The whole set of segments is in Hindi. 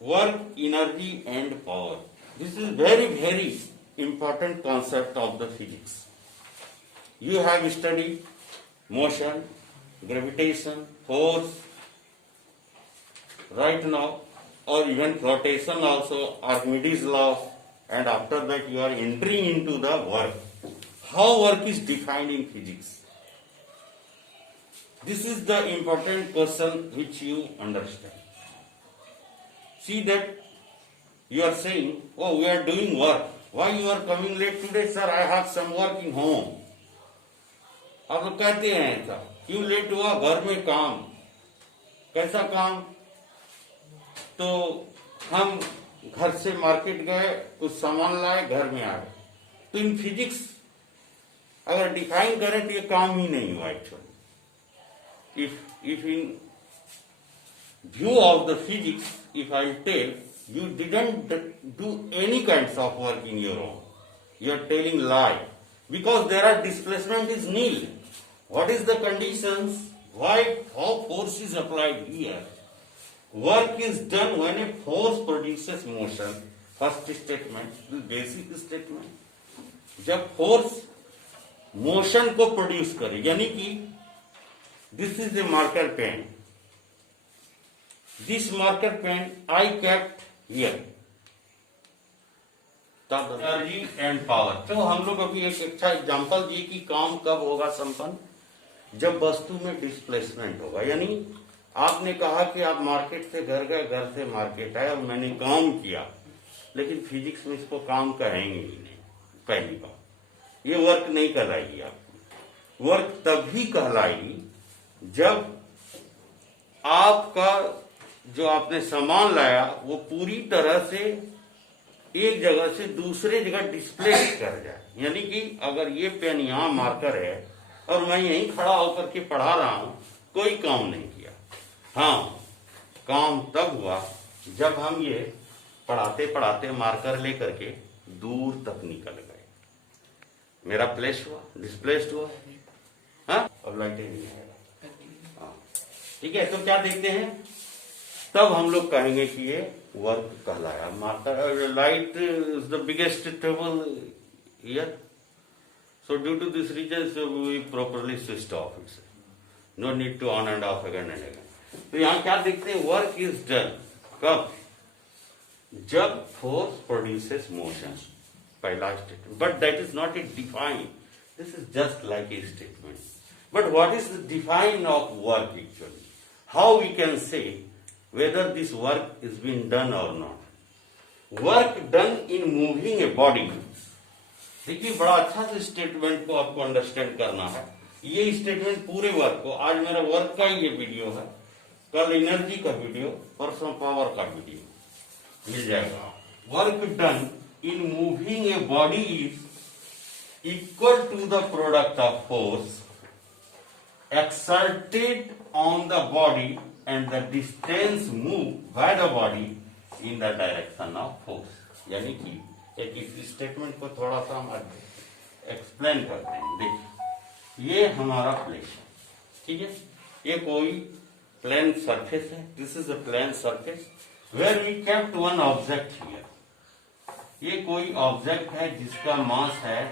work, energy and power. This is very important concept of the physics. You have studied motion, gravitation, force, right now, or even flotation also, Archimedes' law, and after that you are entering into the work. How work is defined in physics? This is the important question which you understand. See that you are saying, oh, we are doing work. Why you are coming late today, sir? I have some work in home. आप लोग कहते हैं ऐसा, क्यों लेट हुआ? घर में काम. कैसा काम? तो हम घर से मार्केट गए, कुछ सामान लाए, घर में आए. तो इन फिजिक्स अगर डिफाइन करें तो ये काम ही नहीं हुआ actually. If in view of the physics, if I tell you didn't do any kinds of work in your own, you are telling lie, because there are displacement is nil. What is the conditions? Why? How force is applied here? Work is done when a force produces motion. First statement, the basic statement. जब फोर्स मोशन को प्रोड्यूस करे, यानी कि this is a marker pen. This marker pen I kept here. तब एनर्जी एंड पावर. तो हम लोग अभी एक अच्छा एग्जांपल दिए कि काम कब होगा संपन्न, जब वस्तु में डिस्प्लेसमेंट होगा. यानी आपने कहा कि आप मार्केट से घर गए, घर से मार्केट आए और मैंने काम किया, लेकिन फिजिक्स में इसको काम कहेंगे ही नहीं. पहली बात, ये वर्क नहीं कहलाएगी. आपको वर्क तभी कहलाएगी जब आपका जो आपने सामान लाया वो पूरी तरह से एक जगह से दूसरे जगह डिस्प्लेस कर जाए. यानी कि अगर ये पेन यहाँ मार्कर है और मैं यहीं खड़ा होकर के पढ़ा रहा हूं, कोई काम नहीं किया. हाँ, काम तब हुआ जब हम ये पढ़ाते पढ़ाते मार्कर लेकर के दूर तक निकल गए. मेरा प्लेस हुआ, डिस्प्लेस्ड हुआ. हाँ, अब लाइटें नहीं है. ठीक है, तो क्या देखते हैं, तब हम लोग कहेंगे कि ये वर्क कहलाया. Marker light is the biggest trouble here, so due to this reason we properly switched off it. No need to on and off again and again. तो यहाँ क्या देखते हैं, वर्क इज डन कब, जब फोर्स प्रोड्यूसेस मोशन. पहला statement, but that is not a define. This is just like a statement. But what is the define of work actually? How we can say whether this work is being done or not? Work done in moving a body. देखिए, बड़ा अच्छा से स्टेटमेंट को आपको अंडरस्टैंड करना है. ये स्टेटमेंट पूरे वर्क को, आज मेरा वर्क का ही ये वीडियो है, कल एनर्जी का वीडियो, परसों पावर का वीडियो मिल जाएगा. Work done in moving a body is equal to the product of force exerted on the body and the distance moved by the body in the direction of force. यानी कि एक इस स्टेटमेंट को थोड़ा सा हम एक्सप्लेन करते हैं. देखिए, ये हमारा प्लेन है, ठीक है, ये कोई प्लेन सरफेस है. This is a plane surface where we kept one object here. ये कोई ऑब्जेक्ट है जिसका मास है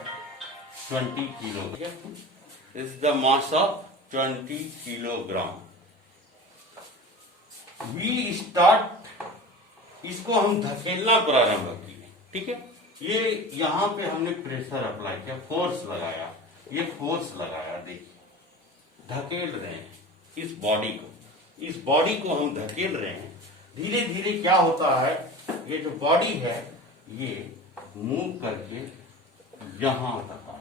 20 kilo. Is the mass of 20 kilogram. We start, इसको हम धकेलना प्रारंभ किए. ठीक है, ये यहां पे हमने प्रेशर अप्लाई किया, फोर्स लगाया, ये फोर्स लगाया. देखिए, धकेल रहे हैं इस बॉडी को, इस बॉडी को हम धकेल रहे हैं. धीरे धीरे क्या होता है, ये जो बॉडी है ये मूव करके यहां तक आ,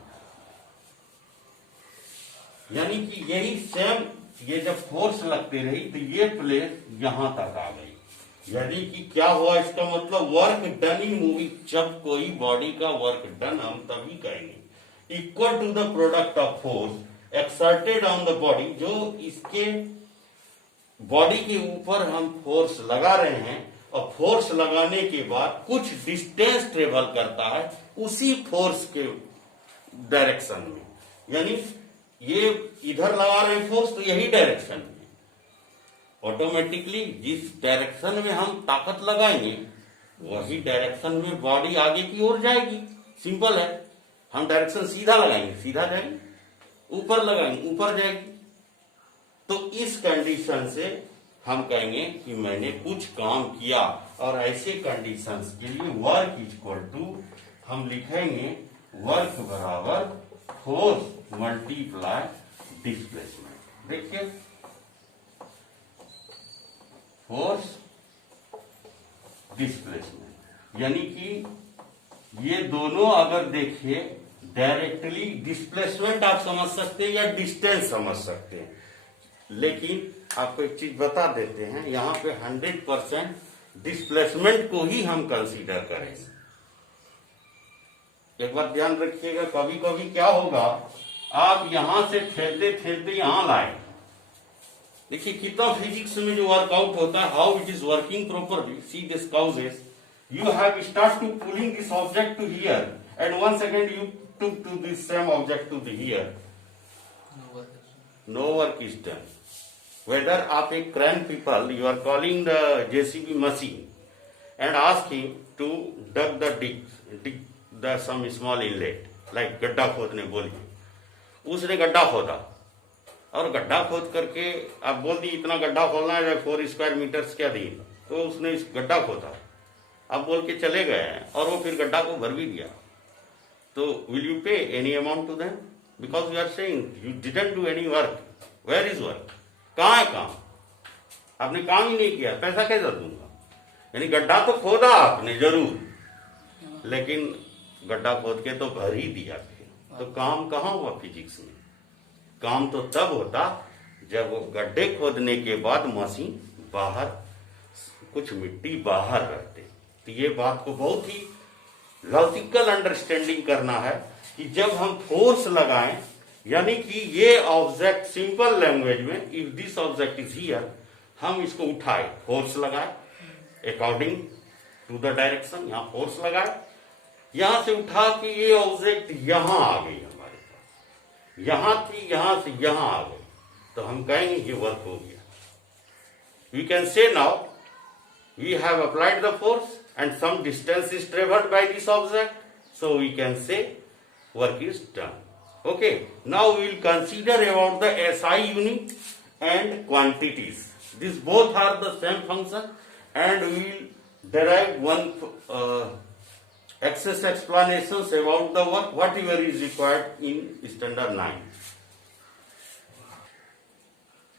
यानी कि यही सेम, ये जब फोर्स लगती रही तो ये प्लेस यहां तक आ गई. यानी कि क्या हुआ, इसका मतलब वर्क डन इन मूविंग. जब कोई बॉडी का वर्क डन हम तभी कहेंगे equal to the product of force exerted on the body. जो इसके बॉडी के ऊपर हम फोर्स लगा रहे हैं और फोर्स लगाने के बाद कुछ डिस्टेंस ट्रेवल करता है उसी फोर्स के डायरेक्शन में. यानी ये इधर लगा रहे फोर्स तो यही डायरेक्शन में, ऑटोमेटिकली जिस डायरेक्शन में हम ताकत लगाएंगे वही डायरेक्शन में बॉडी आगे की ओर जाएगी। सिंपल है। हम डायरेक्शन सीधा लगाएंगे सीधा जाएगी, ऊपर लगाएंगे ऊपर जाएगी। तो इस कंडीशन से हम कहेंगे कि मैंने कुछ काम किया। और ऐसे कंडीशंस के लिए वर्क इक्वल टू हम लिखेंगे वर्क बराबर फोर्स मल्टीप्लाई डिस्प्लेसमेंट। देखिए फोर्स डिस्प्लेसमेंट यानी कि ये दोनों अगर देखिए डायरेक्टली डिस्प्लेसमेंट आप समझ सकते हैं या डिस्टेंस समझ सकते हैं, लेकिन आपको एक चीज बता देते हैं, यहां पे 100% डिस्प्लेसमेंट को ही हम कंसीडर करें। एक बात ध्यान रखिएगा, कभी कभी क्या होगा, आप यहां से ठेलते ठेलते यहां लाए। देखिए कितना फिजिक्स में जो वर्कआउट होता है, how it is working properly. See this causes, you have start to pulling this object to here and 1 second you took to this same object to the here, no work is done. Whether आप एक crane people, you are calling the JCB machine and ask him to dig the some small inlet like गड्ढा खोदने बोलिए, उसने गड्ढा खोदा और गड्ढा खोद करके आप बोल दी इतना गड्ढा खोलना है 4 स्क्वायर मीटर्स क्या दी, तो उसने इस गड्ढा खोदा, आप बोल के चले गए और वो फिर गड्ढा को भर भी दिया, तो will you pay any amount to them? Because you are saying you didn't do any work. Where is work? कहाँ है काम? आपने काम ही नहीं किया, पैसा कैसे दूंगा? यानी गड्ढा तो खोदा आपने जरूर, लेकिन गड्ढा खोद के तो भर ही दिया फिर, तो काम कहाँ हुआ फिजिक्स में? काम तो तब होता जब वो गड्ढे खोदने के बाद मशीन बाहर, कुछ मिट्टी बाहर रहते। तो ये बात को बहुत ही लॉजिकल अंडरस्टैंडिंग करना है कि जब हम फोर्स लगाएं, यानी कि ये ऑब्जेक्ट, सिंपल लैंग्वेज में, if this object is here, हम इसको उठाए, फोर्स लगाए अकॉर्डिंग टू द डायरेक्शन, यहां फोर्स लगाए, यहां से उठा के ये ऑब्जेक्ट यहां आ गई हमारे पास, यहां थी यहां से यहां आ गई, तो हम कहेंगे ये वर्क हो गया। We can say now we have applied the force and some distance is traveled by this object, so we can say work is done. Okay, now we will consider about the SI unit and quantities. These both are the same function and we will derive one excess explanations about the work whatever is required in standard 9.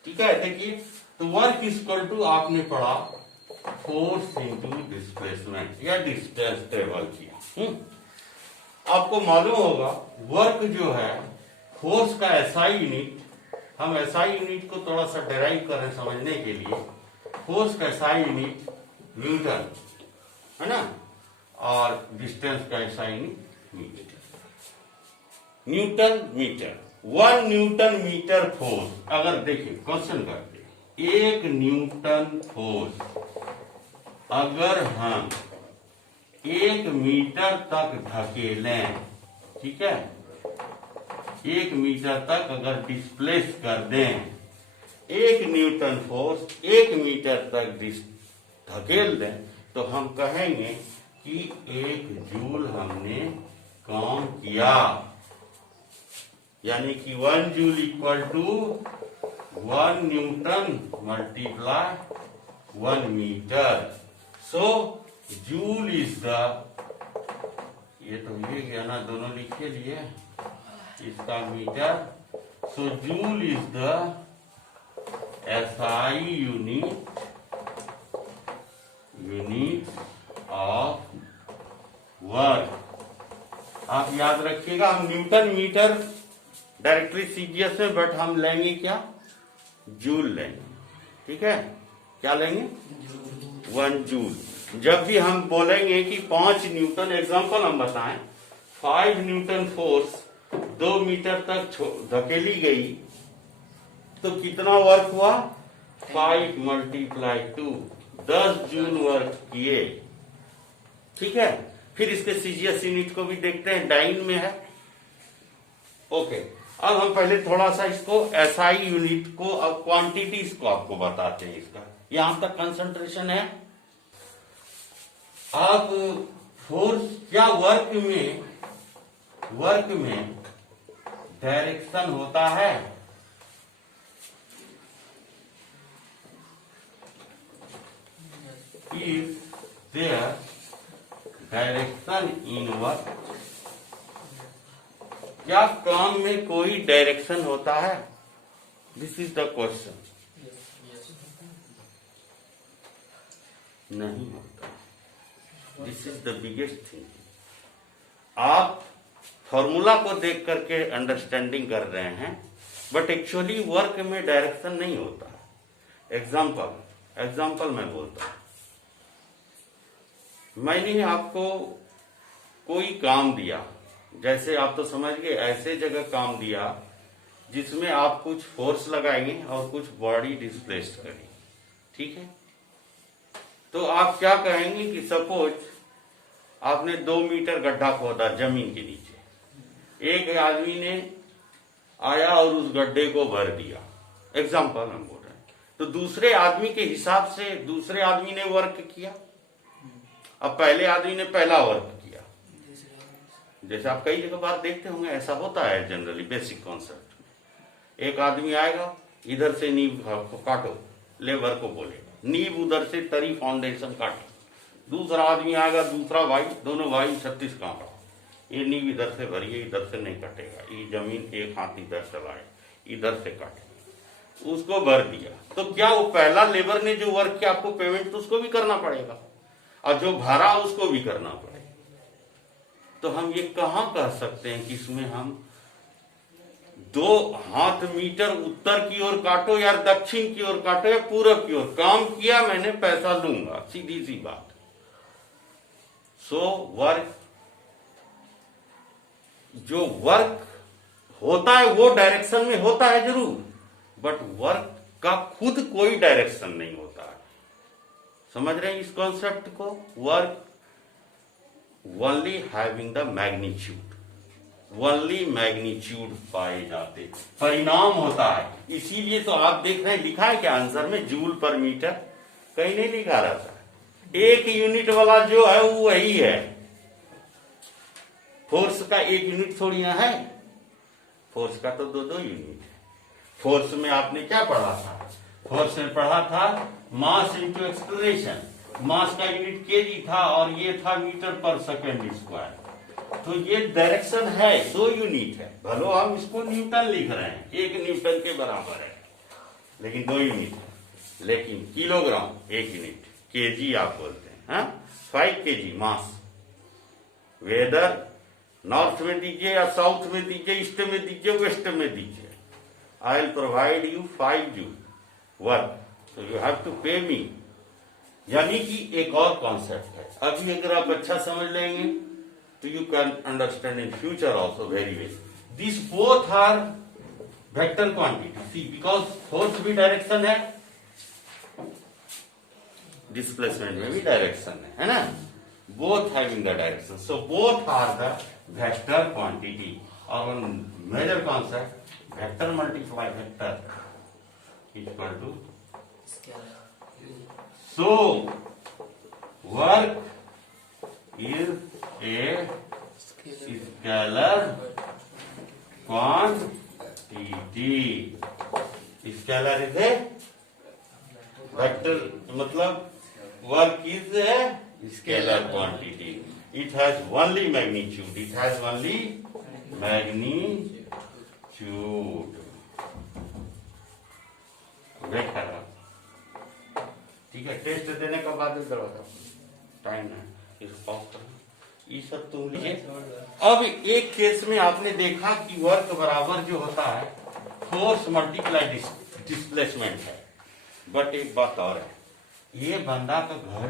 ठीक है, देखिए तो वर्क इक्वल टू आपने पढ़ा फोर्स इंटू डिस्प्लेसमेंट या डिस्टेंस ट्रेवल किया। आपको मालूम होगा वर्क जो है फोर्स का एसआई यूनिट, हम एसआई यूनिट को थोड़ा सा डेराइव करें समझने के लिए। फोर्स का एसआई यूनिट न्यूटन है ना, और डिस्टेंस का SI unit metre. Newton metre, 1 newton metre force, अगर देखिए क्वेश्चन करते, 1 न्यूटन फोर्स अगर हम 1 मीटर तक धकेलें, ठीक है, 1 मीटर तक अगर डिस्प्लेस कर दें, 1 न्यूटन फोर्स 1 मीटर तक धकेल दें, तो हम कहेंगे कि 1 जूल हमने काम किया। यानी कि 1 joule equal to 1 newton multiply 1 metre. So joule is the, ये तो ये गया ना, दोनों लिखे लिए, इसका metre. So joule is the SI unit of work। आप याद रखिएगा, हम न्यूटन मीटर डायरेक्टली सीजीएस में, बट हम लेंगे क्या? जूल लेंगे। ठीक है, क्या लेंगे? 1 जूल। जब भी हम बोलेंगे कि 5 न्यूटन, एग्जांपल हम बताएं, 5 न्यूटन फोर्स 2 मीटर तक धकेली गई, तो कितना वर्क हुआ? 5 मल्टीप्लाई 2, 10 जूल वर्क किए। ठीक है, फिर इसके सीजीएस यूनिट को भी देखते हैं, डाइन में है। ओके, अब हम पहले थोड़ा सा इसको एसआई यूनिट को, अब क्वांटिटीज को आपको बताते हैं। इसका यहां तक कंसंट्रेशन है। अब फोर्स क्या वर्क में डायरेक्शन होता है। Is their direction in work, क्या काम में कोई डायरेक्शन होता है? This is the question. नहीं होता। This is the biggest thing. आप फॉर्मूला को देख करके अंडरस्टैंडिंग कर रहे हैं, बट एक्चुअली वर्क में डायरेक्शन नहीं होता। एग्जाम्पल मैं बोलता हूं। मैंने आपको कोई काम दिया, जैसे आप तो समझ गए, ऐसे जगह काम दिया जिसमें आप कुछ फोर्स लगाएंगे और कुछ बॉडी डिस्प्लेस करेंगे, ठीक है। तो आप क्या कहेंगे कि सपोज आपने 2 मीटर गड्ढा खोदा जमीन के नीचे, एक आदमी ने आया और उस गड्ढे को भर दिया। एग्जाम्पल हम बोल रहे हैं। तो दूसरे आदमी के हिसाब से दूसरे आदमी ने वर्क किया। अब पहले आदमी ने पहला वर्क किया, जैसे आप कई जगह बात देखते होंगे, ऐसा होता है जनरली बेसिक कॉन्सेप्ट में। एक आदमी आएगा, इधर से नींव काटो, लेबर को बोलेगा नींव उधर से तरी फाउंडेशन काटो। दूसरा आदमी आएगा, दूसरा भाई, दोनों भाई 36 काटा, ये नींव इधर से भरिए, इधर से नहीं कटेगा, ये जमीन एक हाथ इधर चलाए, इधर से काटे, उसको भर दिया। तो क्या वो पहला लेबर ने जो वर्क किया, आपको पेमेंट तो उसको भी करना पड़ेगा, और जो भरा उसको भी करना पड़ेगा। तो हम ये कहां कह सकते हैं कि इसमें हम 2 हाथ मीटर उत्तर की ओर काटो या दक्षिण की ओर काटो या पूरब की ओर, काम किया मैंने, पैसा लूंगा, सीधी सी बात। सो वर्क, जो वर्क होता है वो डायरेक्शन में होता है जरूर, बट वर्क का खुद कोई डायरेक्शन नहीं होता है। समझ रहे हैं इस कॉन्सेप्ट को? Work only having the magnitude, only magnitude पाए जाते, परिणाम होता है। इसीलिए तो आप देख रहे हैं, लिखा है क्या आंसर में, जूल पर मीटर, कहीं नहीं लिखा रहता। एक यूनिट वाला जो है वो वही है, फोर्स का एक यूनिट थोड़ी ना है, फोर्स का तो 2 यूनिट है। फोर्स में आपने क्या पढ़ा था? फोर्स में पढ़ा था मास इंटू एक्सेलरेशन। मास का यूनिट केजी था और ये था मीटर पर सेकेंड स्क्वायर। तो ये डायरेक्शन है, 2 यूनिट है। भलो हम इसको न्यूटन लिख रहे हैं, 1 न्यूटन के बराबर है, लेकिन 2 यूनिट है। लेकिन किलोग्राम 1 यूनिट, केजी आप बोलते हैं, हाँ, 5 केजी मास। वेदर नॉर्थ में दीजिए या साउथ में दीजिए, ईस्ट में दीजिए, वेस्ट में दीजिए, I will provide you 5 joule work, so you have to pay me। यानी कि एक और कॉन्सेप्ट है। अभी अगर आप अच्छा समझ लेंगे तो you can understand in future also very well. This both are vector quantity, see, because force भी डायरेक्शन है, डिस्प्लेसमेंट में भी डायरेक्शन है ना, both having the direction, so both are the vector quantity. और major concept, vector multiply vector equal to scalar. So work is a scalar quantity. Scalar is a vector, मतलब work is a scalar quantity. It has only magnitude. It has only magnitude. Wait कर रहा, ठीक है। टेस्ट देने के बाद दरवाजा टाइम है, इसको ऑफ करना, ये सब तुम लीजिए। अब एक केस में आपने देखा कि वर्क बराबर जो होता है फोर्स मल्टीप्लाई डिस्प्लेसमेंट है। बट एक बात और है, ये बंदा का घर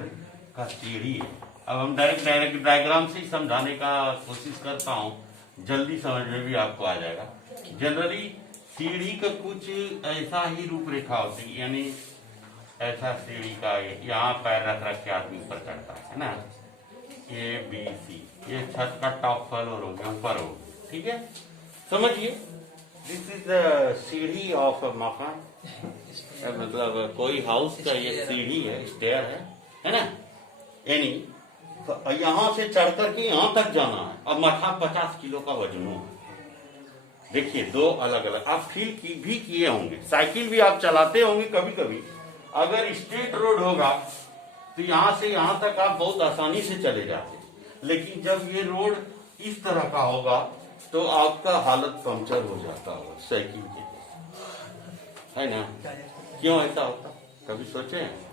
का सीढ़ी है। अब हम डायरेक्ट डायग्राम से ही समझाने का कोशिश करता हूँ, जल्दी समझ में भी आपको आ जाएगा। जनरली सीढ़ी का कुछ ऐसा ही रूपरेखा होती है, यानी ऐसा सीढ़ी का यहाँ पैर रख रख के आदमी ऊपर चढ़ता है ना, ABC, ये छत का टॉप फ्लोर हो गया, ऊपर हो, ठीक है, समझिए। दिस इज द सीढ़ी ऑफ अ मकान, मतलब कोई हाउस का ये सीढ़ी है, स्टेयर है ना। यानी यहाँ से चढ़ करके यहाँ तक जाना है और मठा 50 किलो का वजनों है। देखिए दो अलग अलग आप फील भी किए होंगे, साइकिल भी आप चलाते होंगे कभी कभी। अगर स्ट्रेट रोड होगा तो यहाँ से यहाँ तक आप बहुत आसानी से चले जाते, लेकिन जब ये रोड इस तरह का होगा तो आपका हालत पंक्चर हो जाता होगा साइकिल के, है ना। क्यों ऐसा होता, कभी सोचे हैं?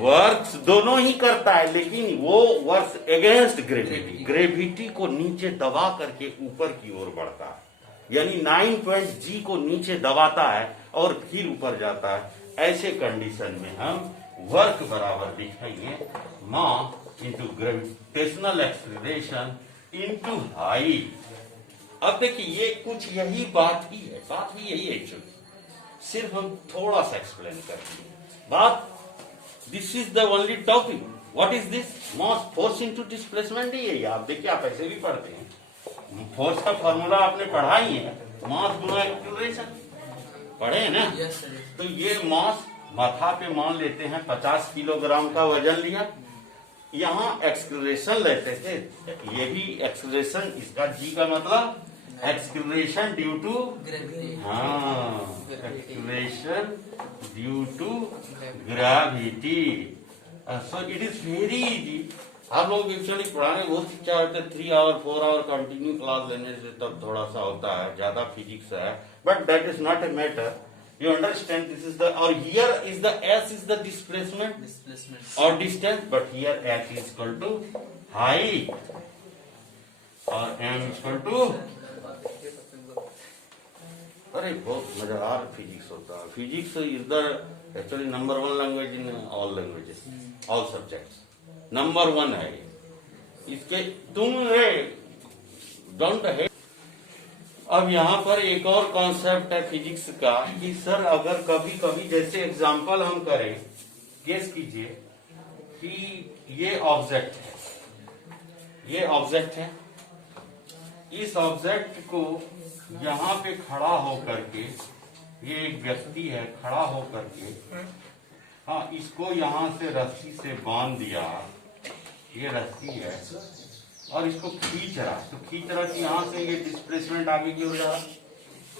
वर्क्स दोनों ही करता है, लेकिन वो वर्क्स अगेंस्ट ग्रेविटी, ग्रेविटी को नीचे दबा करके ऊपर की ओर बढ़ता है, यानी 9 पॉइंट जी को नीचे दबाता है और फिर ऊपर जाता है। ऐसे कंडीशन में हम वर्क बराबर लिखेंगे mass into gravitational acceleration into height. अब देखिए ये कुछ यही बात ही है, बात भी यही है एक्चुअली, सिर्फ हम थोड़ा सा एक्सप्लेन करते हैं बात। This is the only topic. What is this? Mass force into displacement ही है। आप देखिए, आप ऐसे भी पढ़ते हैं, फोर्स का फॉर्मूला आपने पढ़ा ही है, मास गुना एक्सीलरेशन, पढ़े हैं ना। तो ये मास माथा पे मान लेते हैं 50 किलोग्राम का वजन लिया, यहाँ एक्सीलरेशन लेते थे, ये भी एक्सीलरेशन, इसका जी का मतलब एक्सीलरेशन ड्यू टू, हाँ acceleration due to gravity. So it is very easy. आप लोग एक्चुअली पढ़ाने बहुत इच्छा होते हैं, 3 आवर 4 आवर कंटिन्यू क्लास लेने से तब थोड़ा सा होता है, ज्यादा फिजिक्स है, but that is not a matter. You understand? This is the, or here is the S is the displacement or distance, but here H is equal to height or M is equal to, अरे बहुत मजेदार फिजिक्स होता है। Physics is the actually number 1 language in all languages, all subjects, number 1 है इसके। तुम डोंट हेट। अब यहाँ पर एक और कॉन्सेप्ट है फिजिक्स का कि सर अगर कभी कभी जैसे एग्जांपल हम करें, गेस कीजिए कि ये ऑब्जेक्ट है, ये ऑब्जेक्ट है, इस ऑब्जेक्ट को यहाँ पे खड़ा होकर के, ये एक व्यक्ति है खड़ा होकर के, हाँ इसको यहाँ से रस्सी से बांध दिया, ये रस्सी है और इसको खींच रहा, तो खींच रहा कि यहाँ से ये डिस्प्लेसमेंट आगे की हो जा रहा,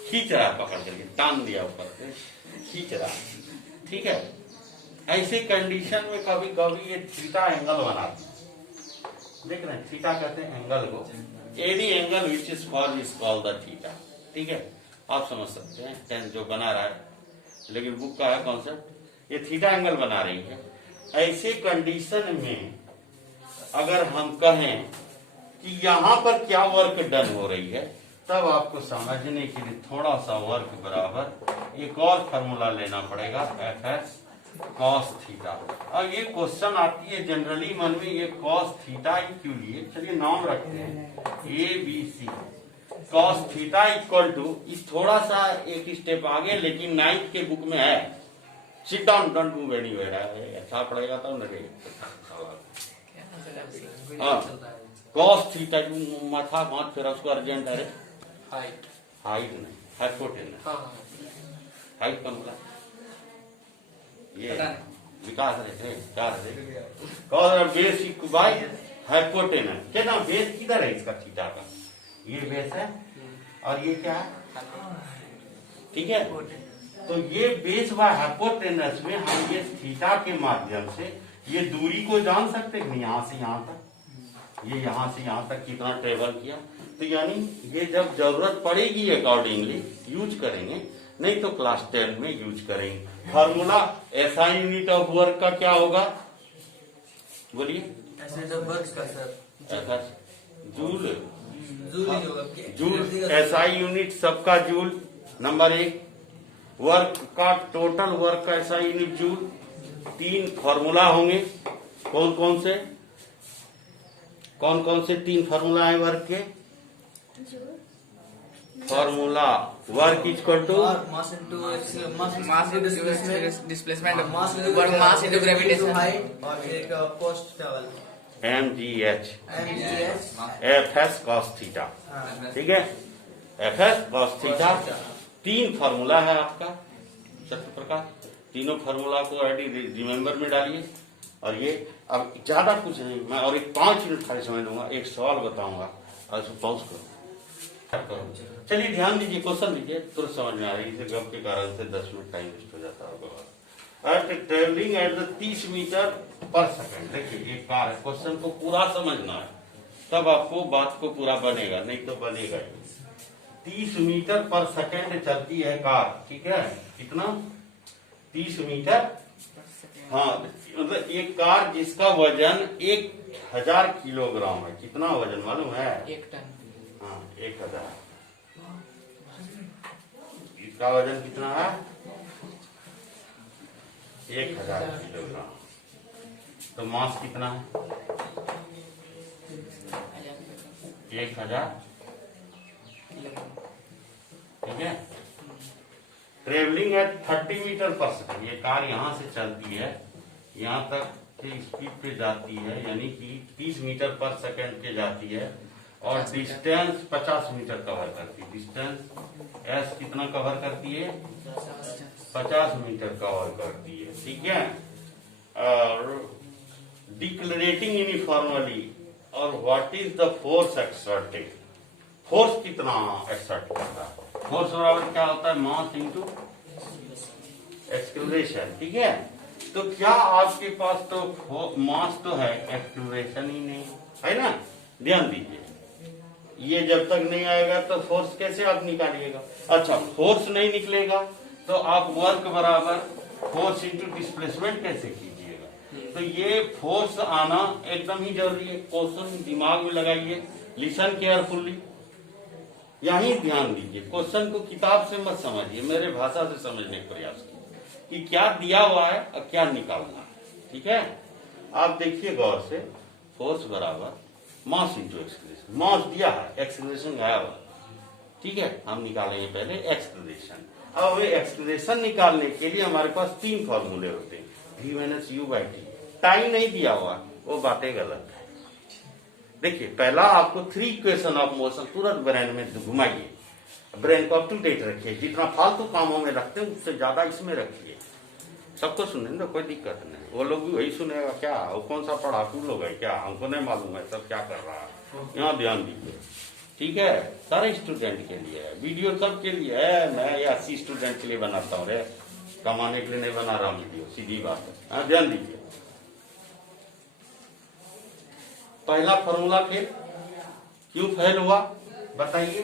खींच रहा पकड़ करके, टांग दिया ऊपर से, खींच रहा, ठीक है। ऐसे कंडीशन में कभी कभी ये थीटा एंगल बनाती, देख रहे हैं थीटा कहते हैं एंगल को, any angle which is form is called the theta, ठीक है। आप समझ सकते हैं टेंस जो बना रहा है, लेकिन बुक का है कॉन्सेप्ट, ये थीटा एंगल बना रही है। ऐसे कंडीशन में अगर हम कहें कि यहाँ पर क्या वर्क डन हो रही है, तब आपको समझने के लिए थोड़ा सा वर्क बराबर एक और फॉर्मूला लेना पड़ेगा, एफ एस कॉस थीटा। अब ये क्वेश्चन आती है जनरली मन में, ये कॉस थीटा क्यों लिए, चलिए नाम रखते हैं A B C. Cos theta equal to, इस थोड़ा सा एक स्टेप आगे, लेकिन 9th के बुक में है, sit down don't move anywhere, अच्छा पड़ेगा तब न। हाँ कॉस थीटा, माथा माथ फिर उसको अर्जेंट है, हाइट, हाइट नहीं हाइपोटेनस, हाइट कौन बोला, ये विकास है क्या है, कॉस बेस बाय हाइपोटेनस। क्या नाम, बेस किधर है इसका थीटा का, ये बेस है और ये क्या है, ठीक है। तो ये बेस बाय हाइपोटेनस में हम ये थीटा के माध्यम से ये दूरी को जान सकते हैं, यहाँ से यहाँ तक, ये यहाँ से यहाँ तक कितना ट्रेवल किया, तो यानी ये जब जरूरत पड़ेगी अकॉर्डिंगली यूज करेंगे, नहीं तो क्लास 10 में यूज करेंगे। Formula SI unit of work का क्या होगा, बोलिए, जूल, जूल एसआई यूनिट सबका जूल, नंबर 1। वर्क का टोटल वर्क का एसआई यूनिट जूल। 3 फॉर्मूला होंगे, कौन कौन से 3 फॉर्मूला है वर्क के, formula work equal to mass displacement, mass into gravitation, height और एक post travel, mgh, fs cos theta, ठीक है। F S cos theta. 3 formula है आपका सत्य प्रकाश, तीनों फार्मूला को ऑलरेडी रिमेम्बर में डालिए। और ये अब ज्यादा कुछ नहीं, मैं और एक 5 मिनट खाली समय लूंगा, एक सवाल बताऊंगा और उसको पॉज करो। चलिए ध्यान दीजिए, क्वेश्चन लीजिए, तुरंत समझ में आ रही है। इसे गप के कारण से 10 मिनट टाइम वेस्ट हो जाता होगा। At travelling at the 30 metre पर सेकंड, देखिए ये कार है, क्वेश्चन को पूरा समझना है तब आपको बात को पूरा बनेगा, नहीं तो बनेगा ही। 30 मीटर पर सेकंड चलती है कार, ठीक है, कितना 30 मीटर, हाँ, मतलब एक कार जिसका वजन 1000 किलोग्राम है। कितना वजन मालूम है? 1 टन। हाँ 1000। इसका वजन कितना है? 1000 किलोग्राम। तो मास कितना है? 1000, ठीक है। ट्रेवलिंग एट 30 मीटर पर सेकंड, ये कार यहाँ से चलती है, यहाँ तक की स्पीड पे जाती है, यानी कि 30 मीटर पर सेकंड के जाती है और डिस्टेंस 50 मीटर कवर करती है। डिस्टेंस एस कितना कवर करती है? 50 मीटर कवर करती है, ठीक है। और डिक्लेरेटिंग यूनिफॉर्मली, और what is the force exerted, force कितना एक्सर्ट करता है? फोर्स बराबर क्या होता है? मास इंटू एक्सेलरेशन, ठीक है। तो क्या आपके पास तो मास तो है, एक्सेलरेशन ही नहीं है ना। ध्यान दीजिए, ये जब तक नहीं आएगा तो फोर्स कैसे आप निकालिएगा? अच्छा, फोर्स नहीं निकलेगा तो आप वर्क बराबर फोर्स इंटू डिस्प्लेसमेंट कैसे कीजिएगा? तो ये फोर्स आना एकदम ही जरूरी है। क्वेश्चन दिमाग में लगाइए, लिसन केयरफुल्ली, यही ध्यान दीजिए। क्वेश्चन को किताब से मत समझिए, मेरे भाषा से समझने का प्रयास कीजिए कि क्या दिया हुआ है और क्या निकालना है, ठीक है। आप देखिए गौर से, फोर्स बराबर मास इंटू एक्सेलरेशन। मास दिया है, एक्सेलरेशन गाया हुआ, ठीक है। हम निकालेंगे पहले एक्सेलरेशन। अब एक्सेलरेशन निकालने के लिए हमारे पास 3 फॉर्मूले होते हैं, v minus you by T. Time नहीं दिया हुआ, वो बातें गलत है। देखिए, पहला आपको 3 इक्वेशन ऑफ मोशन तुरंत ब्रेन में घुमाइए, ब्रेन को अप टू डेट रखिए। जितना फालतू कामों में रखते हैं उससे ज्यादा इसमें रखिए। सबको सुनने दो, कोई दिक्कत नहीं, वो लोग भी वही सुनेगा। क्या वो कौन सा पढ़ाकू लोग है क्या? हमको नहीं मालूम है सब क्या कर रहा है। यहाँ ध्यान दीजिए, ठीक है। सारे स्टूडेंट के लिए है, वीडियो सबके लिए है। मैं ये 80 स्टूडेंट के लिए बनाता हूँ रे, कमाने के लिए नहीं बना रहा वीडियो, सीधी बात है। हाँ ध्यान दीजिए, पहला फॉर्मूला फिर क्यों फेल हुआ बताइए?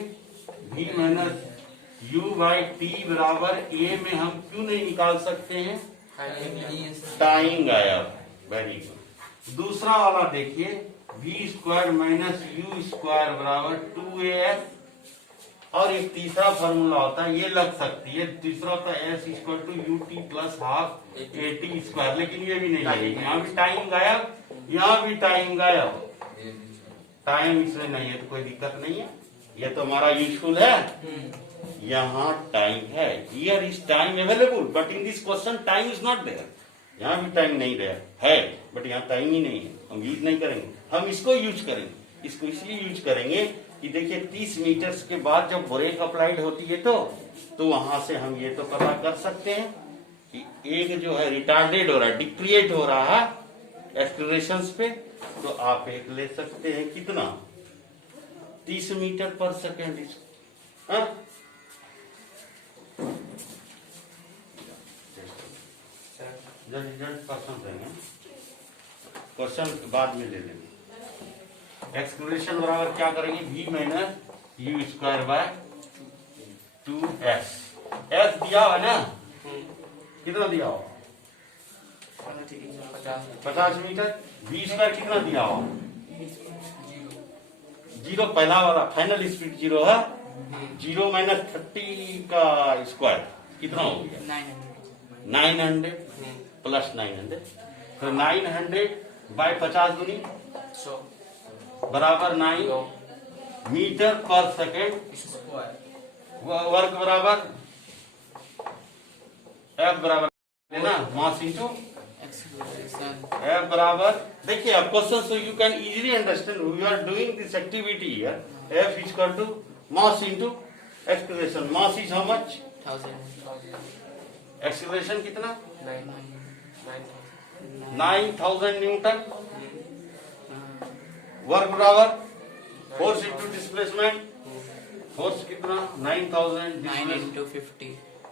v minus you by T बराबर ए में हम क्यों नहीं निकाल सकते हैं? टाइम गायब। Very good. दूसरा वाला देखिए, v square minus you square बराबर 2af। और एक तीसरा फॉर्मूला होता है, ये लग सकती है, तीसरा होता है s equal to u t plus half a t square, लेकिन ये भी नहीं लगेगी। यहाँ भी टाइम गायब, यहाँ भी टाइम गायब। टाइम इसमें नहीं है तो कोई दिक्कत नहीं है, ये तो हमारा यूजफुल है। यहाँ टाइम है, here is time available, but in this question time is not there. यहाँ भी टाइम नहीं देयर है, बट यहाँ टाइम ही नहीं है, हम यूज नहीं करेंगे। हम इसको यूज करेंगे, इसको इसलिए यूज करेंगे कि देखिए 30 मीटर्स के बाद जब ब्रेक अप्लाइड होती है तो वहां से हम ये तो पता कर सकते हैं कि एक जो है रिटार्डेड हो रहा है, डिक्रिएट हो रहा है एक्सेलरेशन पे। तो आप एक ले सकते हैं कितना? 30 मीटर पर सेकेंड। क्वेश्चन देंगे, क्वेश्चन बाद में ले लेंगे। एक्सेलरेशन बराबर क्या करेंगे? v minus you square by 2s। s दिया है ना, कितना दिया हो? 50 मीटर। v स्क्वायर कितना दिया हो? 0। पहला वाला फाइनल स्पीड 0 है। 0 माइनस 30 का स्क्वायर कितना हो गया? 900 प्लस 900। तो 900 बाय 50 दूनी 100 बराबर 9 मीटर पर सेकेंड। वर्क बराबर F बराबर लेना मास इंटू F बराबर। देखिए अब question, so you can easily understand we are doing this activity here. F equal to mass into acceleration mass is how much 1000 acceleration कितना 9 9000 न्यूटन वर्क बराबर फोर्स इनटू डिस्प्लेसमेंट फोर्स कितना 9000 9 into 50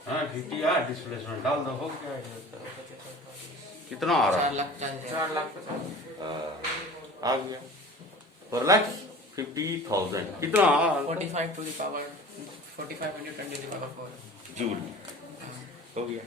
हाँ 50 यार डिस्प्लेसमेंट डाल दो हो गया कितना आ रहा 4 लाख आ गया पर लाख 50,000 कितना 45 to the power 45 into 10 to the power 4 joule हो गया